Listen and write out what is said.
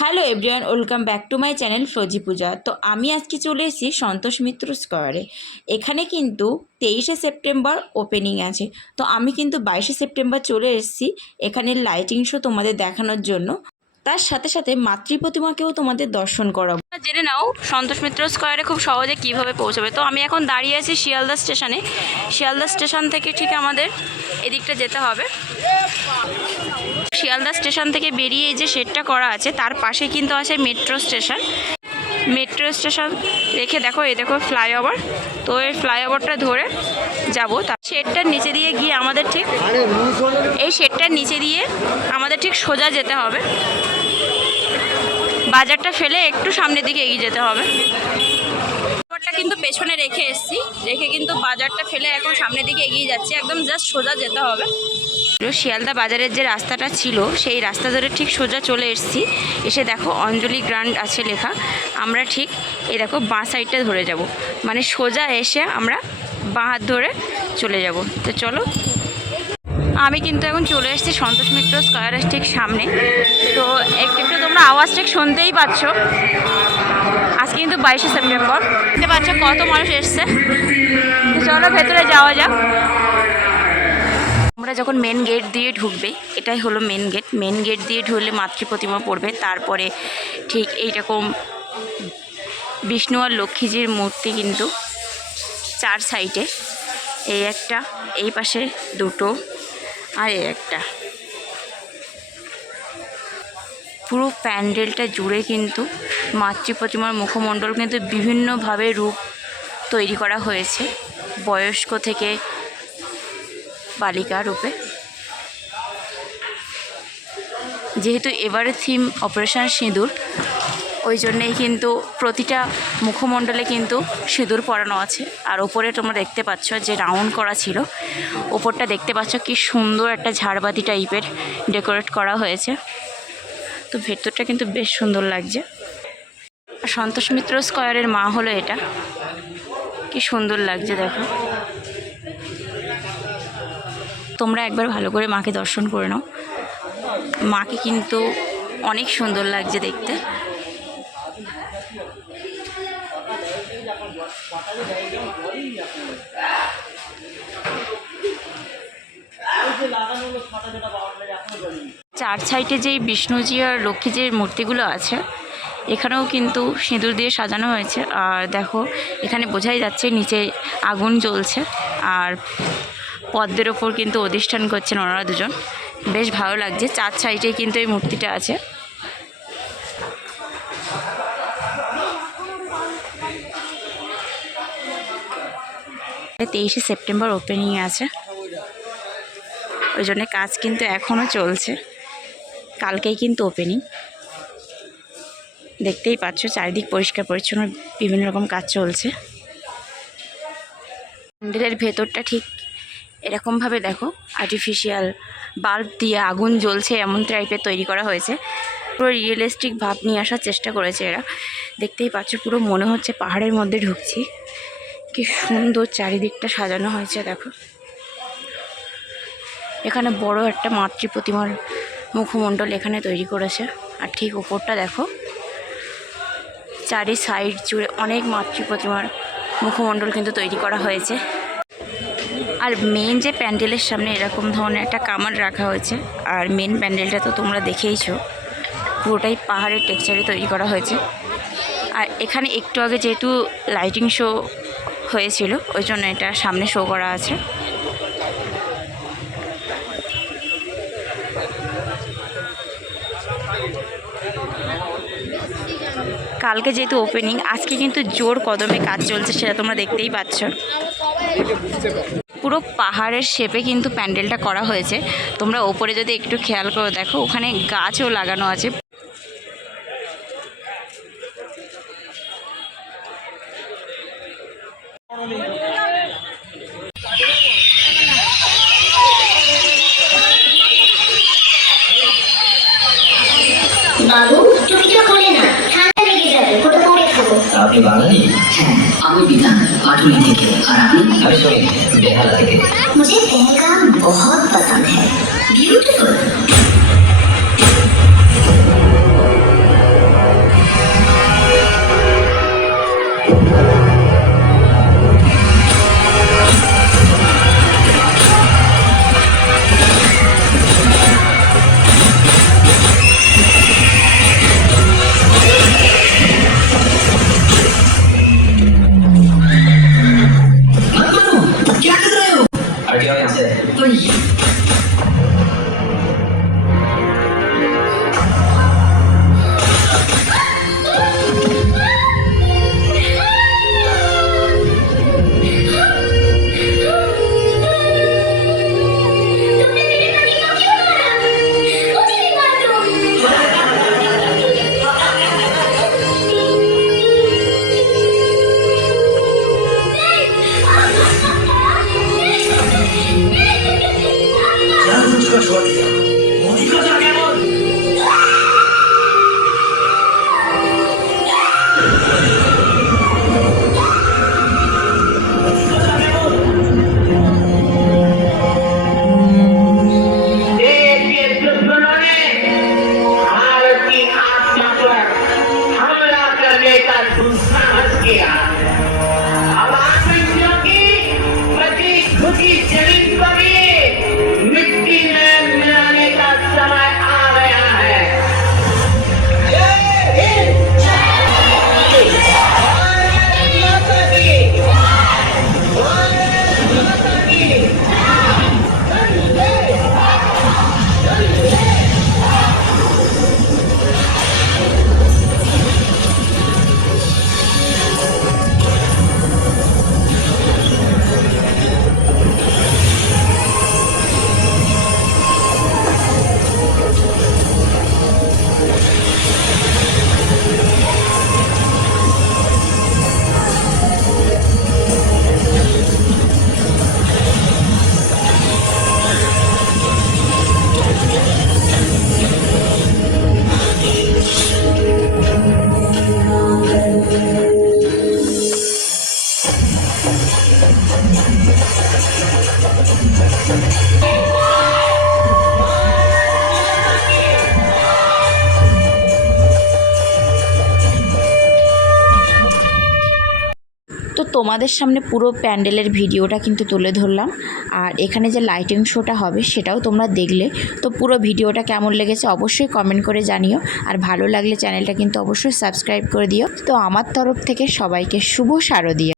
Hello everyone, welcome back to my channel Frozy Puja. তো আমি আজকে চলে এসেছি সন্তোষ মিত্র স্কোয়ারে। এখানে কিন্তু 23শে সেপ্টেম্বর ওপেনিং আছে। তো আমি কিন্তু 22শে সেপ্টেম্বর চলে এসেছি এখানে লাইটিং শো তোমাদের দেখানোর জন্য। তার সাথে সাথে মাতৃ প্রতিমাকেও তোমাদের দর্শন করাবো। জেনে নাও সন্তোষ মিত্র স্কোয়ারে খুব সহজে কিভাবে পৌঁছবে। তো আমি এখন দাঁড়িয়ে আছি শিয়ালদা স্টেশনে। শিয়ালদা স্টেশন থেকে ঠিক আমাদের এদিকটা যেতে হবে। শিয়ালদা স্টেশন থেকে বেরিয়ে যে শেডটা করা আছে তার পাশে কিন্তু আছে মেট্রো স্টেশন। মেট্রো স্টেশন রেখে দেখো, এই দেখো ফ্লাইওভার। তো এই ফ্লাইওভারটা ধরে যাবো। তার শেডটার নিচে দিয়ে গিয়ে আমাদের ঠিক এই শেডটার নিচে দিয়ে আমাদের ঠিক সোজা যেতে হবে। বাজারটা ফেলে একটু সামনের দিকে এগিয়ে যেতে হবে। বাজারটা কিন্তু পেছনে রেখে এসেছি, রেখে কিন্তু বাজারটা ফেলে এখন সামনের দিকে এগিয়ে যাচ্ছি। একদম জাস্ট সোজা যেতে হবে। শিয়ালদা বাজারের যে রাস্তাটা ছিল সেই রাস্তা ধরে ঠিক সোজা চলে এসেছি। এসে দেখো অঞ্জলি গ্রান্ড আছে লেখা। আমরা ঠিক এই দেখো বাঁ সাইডটা ধরে যাব, মানে সোজা এসে আমরা বাঁ হাত ধরে চলে যাব। তো চলো, আমি কিন্তু এখন চলে এসেছি সন্তোষ মিত্র স্কোয়ারের ঠিক সামনে। তো একটু তোমরা আওয়াজ ঠিক শুনতেই পাচ্ছ। আজকে কিন্তু 22শে সেপ্টেম্বর, দেখতে পাচ্ছ কত মানুষ এসছে। তো চলো ভেতরে যাওয়া যাক। তোমরা যখন মেন গেট দিয়ে ঢুকবে, এটাই হলো মেন গেট। মেন গেট দিয়ে ঢুকলে মাতৃ প্রতিমা পড়বে। তারপরে ঠিক এইরকম বিষ্ণু আর লক্ষ্মীজির মূর্তি কিন্তু চার সাইডে, এই একটা, এই পাশে দুটো, আর এই একটা। পুরো প্যান্ডেলটা জুড়ে কিন্তু মাতৃ প্রতিমার মুখমণ্ডল কিন্তু বিভিন্নভাবে রূপ তৈরি করা হয়েছে, বয়স্ক থেকে বালিকা রূপে। যেহেতু এবারে থিম অপারেশন সিঁদুর, ওই জন্যেই কিন্তু প্রতিটা মুখমণ্ডলে কিন্তু সিঁদুর পরানো আছে। আর ওপরে তোমরা দেখতে পাচ্ছ যে রাউন্ড করা ছিল, ওপরটা দেখতে পাচ্ছ কি সুন্দর একটা ঝাড়বাতি টাইপের ডেকোরেট করা হয়েছে। তো ভেতরটা কিন্তু বেশ সুন্দর লাগছে। আর সন্তোষ মিত্র স্কোয়ারের মা হলো এটা, কি সুন্দর লাগছে দেখো। তোমরা একবার ভালো করে মাকে দর্শন করে নাও। মাকে কিন্তু অনেক সুন্দর লাগছে দেখতে। চার সাইডে যেই বিষ্ণুজি আর লক্ষ্মীজির মূর্তিগুলো আছে, এখানেও কিন্তু সিঁদুর দিয়ে সাজানো হয়েছে। আর দেখো এখানে বোঝাই যাচ্ছে নিচে আগুন জ্বলছে, আর পদ্মের ওপর কিন্তু অধিষ্ঠান করছেন ওনারা দুজন। বেশ ভালো লাগছে। চার সাইডে কিন্তু এই মূর্তিটা আছে। তেইশে সেপ্টেম্বর ওপেনিং আছে, ওই জন্য কাজ কিন্তু এখনও চলছে। কালকেই কিন্তু ওপেনিং। দেখতেই পাচ্ছ চারিদিক পরিষ্কার পরিচ্ছন্ন, বিভিন্ন রকম কাজ চলছে। প্যান্ডেলের ভেতরটা ঠিক এরকমভাবে দেখো, আর্টিফিশিয়াল বাল্ব দিয়ে আগুন জ্বলছে এমন টাইপের তৈরি করা হয়েছে। পুরো রিয়েলিস্টিক ভাব নিয়ে আসার চেষ্টা করেছে এরা। দেখতেই পাচ্ছ পুরো মনে হচ্ছে পাহাড়ের মধ্যে ঢুকছি। কি সুন্দর চারিদিকটা সাজানো হয়েছে দেখো। এখানে বড় একটা মাতৃ প্রতিমার মুখমণ্ডল এখানে তৈরি করেছে। আর ঠিক ওপরটা দেখো, চারি সাইড জুড়ে অনেক মাতৃ প্রতিমার মুখমণ্ডল কিন্তু তৈরি করা হয়েছে। আর মেন যে প্যান্ডেলের সামনে এরকম ধরনের একটা কামান রাখা হয়েছে। আর মেন প্যান্ডেলটা তো তোমরা দেখেইছো, পুরোটাই পাহাড়ের টেক্সচারে তৈরি করা হয়েছে। আর এখানে একটু আগে যেহেতু লাইটিং শো হয়েছিল, ওই জন্য এটা সামনে শো করা আছে। কালকে যেহেতু ওপেনিং, আজকে কিন্তু জোর কদমে কাজ চলছে, সেটা তোমরা দেখতেই পাচ্ছ। পুরো পাহাড়ের শেপে কিন্তু প্যান্ডেলটা করা হয়েছে। তোমরা ওপরে যদি একটু খেয়াল করে দেখো, ওখানে গাছও লাগানো আছে। বাবু চুপটা করে না, ঠান্ডা লেগে যাবে, কোথা পরে থাকো। আপনি বাঙালি? হ্যাঁ, আমি বিধান পাটুলি থেকে। আর আপনি? আমি শুনি বেহাল থেকে। मुझे पहलगाम बहुत पसंद है, ब्यूटीफुल। তোমাদের সামনে পুরো প্যান্ডেলের ভিডিওটা কিন্তু তুলে ধরলাম। আর এখানে যে লাইটিং শোটা হবে সেটাও তোমরা দেখলে। তো পুরো ভিডিওটা কেমন লেগেছে অবশ্যই কমেন্ট করে জানিও। আর ভালো লাগলে চ্যানেলটা কিন্তু অবশ্যই সাবস্ক্রাইব করে দিও। তো আমার তরফ থেকে সবাইকে শুভ শারদিয়া।